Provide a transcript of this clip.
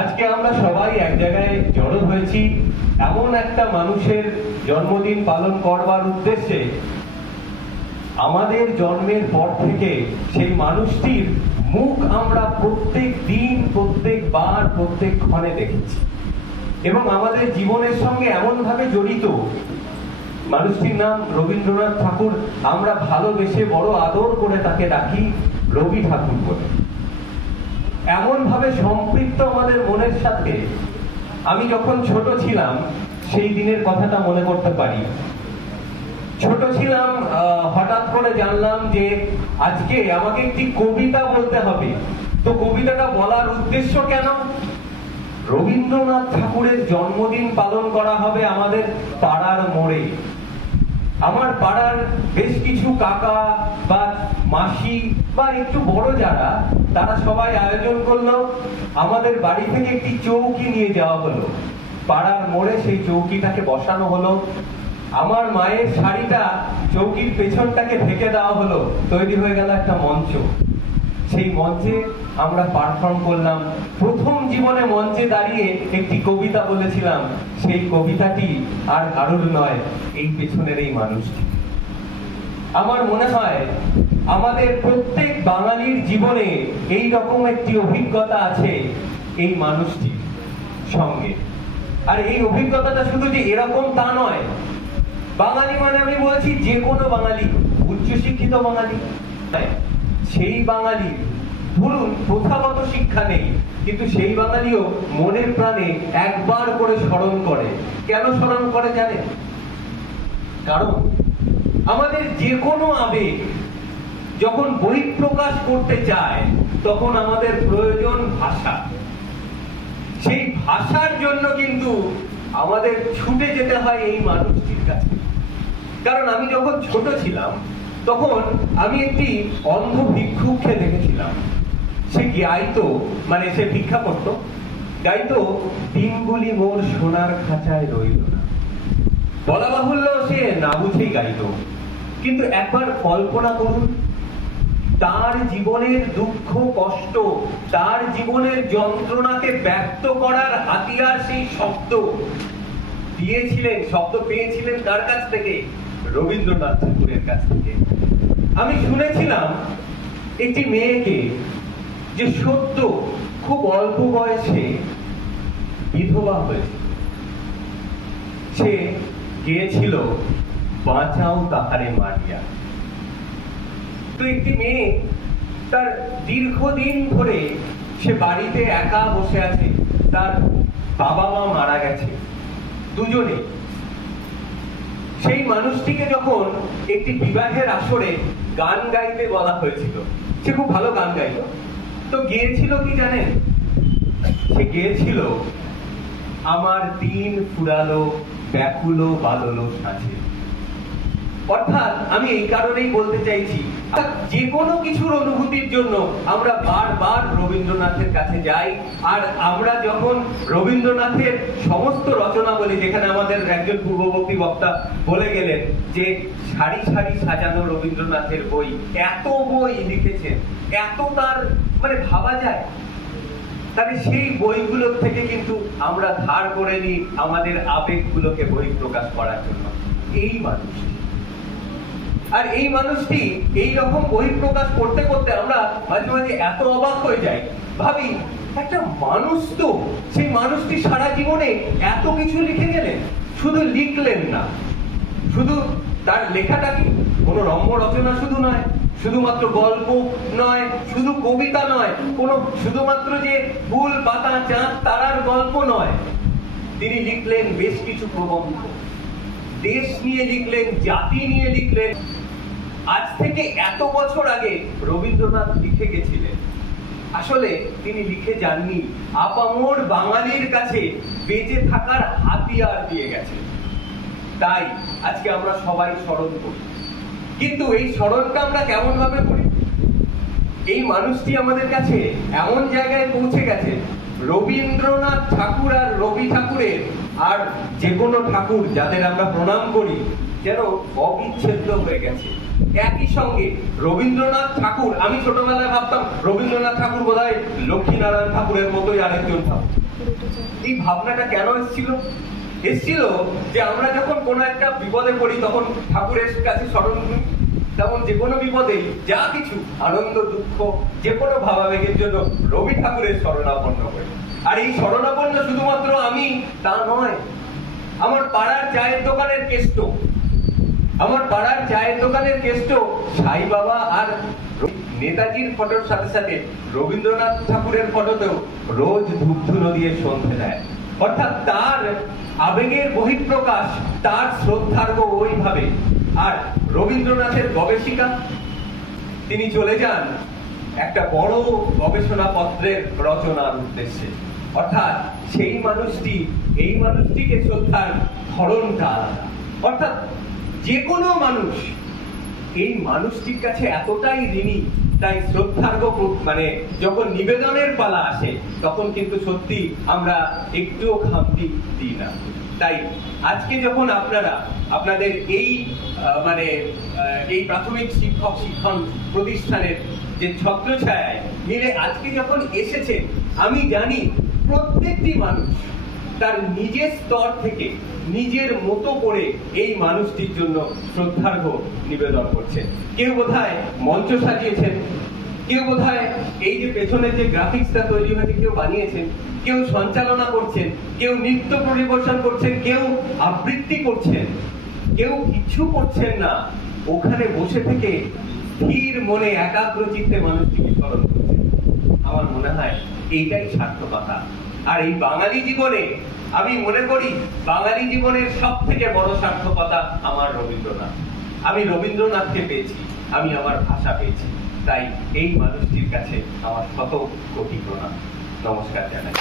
আজকে আমরা সবাই এক জায়গায় জড়ো হয়েছি এমন একটা মানুষের জন্মদিন পালন করবার উদ্দেশ্যে। আমাদের জন্মের পর থেকে সেই মানুষটির মুখ আমরা প্রত্যেক দিন, প্রত্যেকবার, প্রত্যেক ক্ষণে দেখেছি এবং আমাদের জীবনের সঙ্গে এমন ভাবে জড়িত। মানুষটির নাম রবীন্দ্রনাথ ঠাকুর। আমরা ভালোবেসে বড় আদর করে তাকে ডাকি রবি ঠাকুর বলে। এমন ভাবে সম্পৃক্ত আমাদের মনের সাথে। আমি যখন ছোট ছিলাম সেই দিনের কথাটা মনে করতে পারি। ছোট ছিলাম, হঠাৎ করে জানলাম যে আজকে আমাকে একটি কবিতা বলতে হবে। তো কবিতাটা বলার উদ্দেশ্য কেন? রবীন্দ্রনাথ ঠাকুরের জন্মদিন পালন করা হবে আমাদের পাড়ার মোড়ে। আমার পাড়ার বেশ কিছু কাকা বা মাসি বা একটু বড় যারা, তারা সবাই আয়োজন করলো। আমাদের বাড়ি থেকে একটি চৌকি নিয়ে যাওয়া হলো, পাড়ার মোড়ে সেই চৌকিটাকে বসানো হলো। আমার মায়ের শাড়িটা চৌকির পেছনটাকে ঢেকে দেওয়া হলো, তৈরি হয়ে গেল একটা মঞ্চ। সেই মঞ্চে আমরা পারফর্ম করলাম। প্রথম জীবনে মঞ্চে দাঁড়িয়ে একটি কবিতা বলেছিলাম। সেই কবিতাটি আর কারোর নয়, এই পেছনের এই মানুষটি। আমার মনে হয় আমাদের প্রত্যেক বাঙালির জীবনে এই রকম একটি অভিজ্ঞতা আছে এই মানুষটির সঙ্গে। আর এই অভিজ্ঞতাটা শুধু যে এরকম তা নয়। বাঙালি মানে আমি বলছি যে কোনো বাঙালি, উচ্চশিক্ষিত বাঙালি, সেই বাঙালি ধরুন প্রথাগত শিক্ষা নেই, কিন্তু সেই বাঙালিও মনের প্রাণে একবার করে স্মরণ করে। কেন স্মরণ করে জানেন? কারণ আমাদের যে কোনো আবেগ যখন বহিঃপ্রকাশ করতে চায় তখন আমাদের প্রয়োজন ভাষা। সেই ভাষার জন্য কিন্তু আমাদের ছুটে যেতে হয় এই মানুষটির কাছে। কারণ আমি যখন ছোট ছিলাম তখন আমি একটি অন্ধ ভিক্ষুককে দেখেছিলাম। সে গাইতো, মানে সে ভিক্ষা করতো, গাইতো দিনগুলি মোর সোনার খাঁচায় রইল না। বলা বাহুল্য সে না বুঝেই গাইতো। কিন্তু একবার কল্পনা করুন, তার জীবনের দুঃখ কষ্ট, তার জীবনের যন্ত্রণাকে ব্যক্ত করার হাতিয়ার সেই শব্দ দিয়েছিলেন, শব্দ পেয়েছিলেন কার কাছ থেকে? রবীন্দ্রনাথ ঠাকুরের কাছ থেকে। আমি শুনেছিলাম একটি মেয়েকে যে সদ্য খুব অল্প বয়সে বিধবা হয়েছে, সে গিয়েছিল বাঁচাও তাহারে মারিয়া। তো একটি মেয়ে, তার দীর্ঘদিন ধরে সে বাড়িতে একা বসে আছে। তার বাবা মা মারা গেছে দুজনে। সেই মানুষটিকে যখন একটি বিবাহের আসরে গান গাইতে বলা হয়েছিল, সে খুব ভালো গান গাইতো। তো গিয়েছিল কি জানেন? সে গিয়েছিল আমার দিন ফুরালো ব্যাকুল বাদল সাজে। অর্থাৎ আমি এই কারণেই বলতে চাইছি, যে কোনো কিছুর অনুভূতির জন্য আমরা বারবার রবীন্দ্রনাথের কাছে যাই। আর আমরা যখন রবীন্দ্রনাথের সমস্ত রচনা বলি, যেখানে আমাদের একজন পূর্ববর্তী বক্তা বলে গেলেন যে সারি সারি সাজানো রবীন্দ্রনাথের বই, এত বই লিখেছেন, এত তার মানে ভাবা যায়। তাহলে সেই বইগুলোর থেকে কিন্তু আমরা ধার করে নিই আমাদের আবেগগুলোকে বহিঃপ্রকাশ করার জন্য। এই মানুষটি, আর এই মানুষটি এই রকম বহিঃপ্রকাশ করতে করতে আমরা মাঝে মাঝে এত অবাক হয়ে যাই, ভাবি একটা মানুষ তো, সেই মানুষটি সারা জীবনে এত কিছু লিখে গেলেন। শুধু লিখলেন না, শুধু তার লেখাটা কি কোনো রম্য রচনা শুধু নয়, শুধুমাত্র গল্প নয়, শুধু কবিতা নয়, কোনো শুধুমাত্র যে ফুল পাতা চাঁদ তারার গল্প নয়। তিনি লিখলেন বেশ কিছু প্রবন্ধ, দেশ নিয়ে লিখলেন, জাতি নিয়ে লিখলেন। আজ থেকে এত বছর আগে রবীন্দ্রনাথ লিখে গেছিলেন। আসলে তিনি লিখে যাননি, আপামর বাঙালির কাছে বেঁচে থাকার হাতিয়ার দিয়ে গেছেন। তাই আজকে আমরা সবাই স্মরণ করি। কিন্তু এই স্মরণটা আমরা কেমন ভাবে করি? এই মানুষটি আমাদের কাছে এমন জায়গায় পৌঁছে গেছে, রবীন্দ্রনাথ ঠাকুর আর রবি ঠাকুরের আর যে কোনো ঠাকুর যাদের আমরা প্রণাম করি যেন অবিচ্ছেদ্য হয়ে গেছে। একই সঙ্গে রবীন্দ্রনাথ ঠাকুর, আমি ছোটবেলায় ভাবতাম রবীন্দ্রনাথ ঠাকুর বোধহয় লক্ষ্মীনারায়ণ ঠাকুরের মতোই আরেকজন ঠাকুর। এই ভাবনাটা কেন এসেছিল? যে আমরা যখন কোনো একটা বিপদে পড়ি তখন ঠাকুরের কাছে স্মরণ করি, তেমন যে কোনো বিপদে যা কিছু আনন্দ দুঃখ যে কোনো ভাবাবেগের জন্য রবি ঠাকুরের শরণাপন্ন করি। আর এই শরণাপন্ন শুধুমাত্র আমি তা নয়, আমার পাড়ার চায়ের দোকানের কেষ্ট সাই বাবা আর নেতাজির ফটোর সাথে সাথে রবীন্দ্রনাথ ঠাকুরের ফটোতেও রোজ ধূপধুনো দিয়ে সন্ধে দেয়। অর্থাৎ তার আবেগের বহিঃপ্রকাশ, তার শ্রদ্ধার্ঘ্য ওইভাবে। আর রবীন্দ্রনাথের গবেষিকা, তিনি চলে যান একটা বড় গবেষণা পত্রের রচনার উদ্দেশ্যে। অর্থাৎ সেই মানুষটি এই মানুষটিকে শ্রদ্ধার ধরনটা আলাদা। অর্থাৎ যে কোনো মানুষ এই মানুষটির কাছে এতটাই ঋণী, তাই শ্রদ্ধার্ঘ্য মানে যখন নিবেদনের পালা আসে তখন কিন্তু সত্যি আমরা একটুও খামতি দিই না। তাই আজকে যখন আপনারা আপনাদের এই এই প্রাথমিক শিক্ষণ প্রতিষ্ঠানের যে ছত্রছায়ায় মিলে আজকে যখন এসেছেন, আমি জানি প্রত্যেকটি মানুষ তার নিজের স্তর থেকে নিজের মতো করে এই মানুষটির জন্য শ্রদ্ধার্ঘ্য নিবেদন করছেন। কেউ বোধহয় মঞ্চ সাজিয়েছেন, কেউ বোধহয় এই যে পেছনের যে গ্রাফিক্সটা তৈরি হয়েছে কেউ বানিয়েছেন, কেউ সঞ্চালনা করছেন, কেউ নৃত্য পরিবেশন করছেন, কেউ আবৃত্তি করছেন, কেউ কিছু করছেন না, ওখানে বসে থেকে স্থির মনে একাগ্র চিত্তে মানুষটিকে স্মরণ করছেন। আমার মনে হয় এইটাই সার্থকতা। আর এই বাঙালি জীবনে আমি মনে করি বাঙালি জীবনের সব থেকে বড় সার্থকতা আমার রবীন্দ্রনাথ। আমি রবীন্দ্রনাথকে পেয়েছি, আমি আমার ভাষা পেয়েছি। তাই এই মানুষটির কাছে আমার শত কোটি প্রণাম, নমস্কার জানাই।